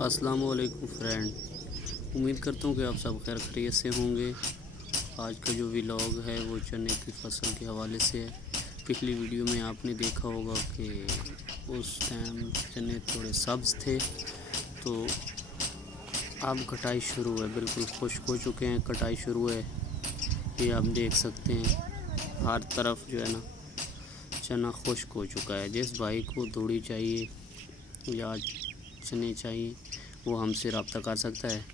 अस्सलाम वालेकुम फ्रेंड, उम्मीद करता हूँ कि आप सब खैर खैरियत से होंगे। आज का जो व्लॉग है वो चने की फसल के हवाले से है। पिछली वीडियो में आपने देखा होगा कि उस टाइम चने थोड़े सब्ज़ थे, तो अब कटाई शुरू है। बिल्कुल खुश्क हो चुके हैं, कटाई शुरू है। ये आप देख सकते हैं, हर तरफ जो है ना चना खुश्क हो चुका है। जिस भाई को धोड़ी चाहिए या चने चाहिए वो हमसे रब्ता कर सकता है।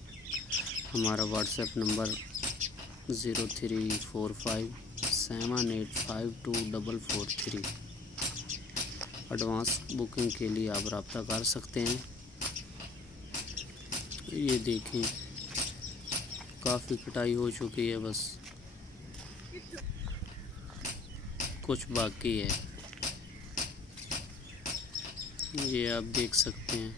हमारा व्हाट्सएप नंबर 034578524443। एडवांस बुकिंग के लिए आप रब्ता कर सकते हैं। ये देखें, काफ़ी कटाई हो चुकी है, बस कुछ बाकी है। ये आप देख सकते हैं,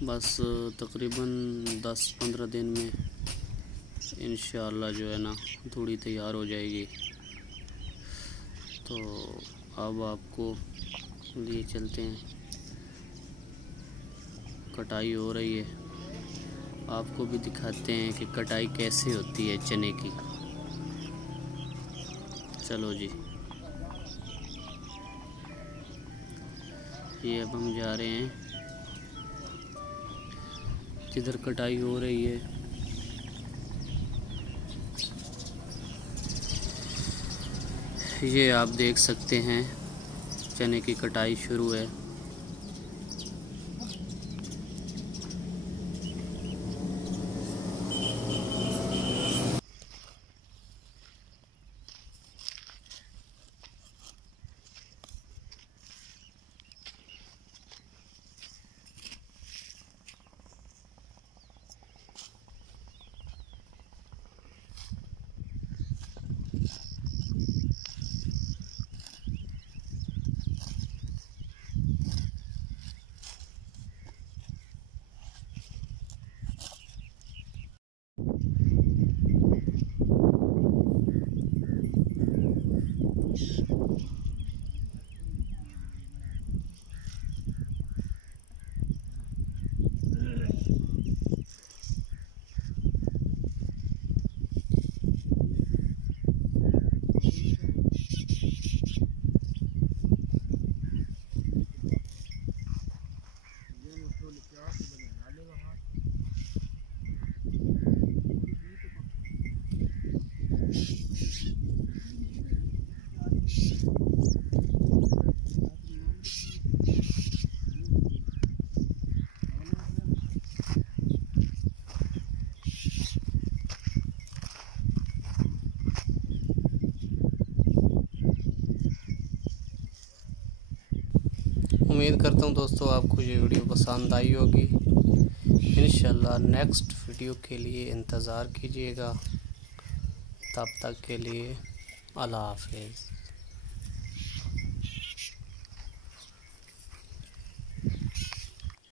बस तकरीबन 10-15 दिन में इंशाअल्लाह जो है ना धूड़ी तैयार हो जाएगी। तो अब आपको लिए चलते हैं, कटाई हो रही है। आपको भी दिखाते हैं कि कटाई कैसे होती है चने की। चलो जी, ये अब हम जा रहे हैं जिधर कटाई हो रही है। ये आप देख सकते हैं, चने की कटाई शुरू है। उम्मीद करता हूँ दोस्तों आपको ये वीडियो पसंद आई होगी। इंशाल्लाह नेक्स्ट वीडियो के लिए इंतज़ार कीजिएगा। तब तक के लिए अल्लाह हाफिज़।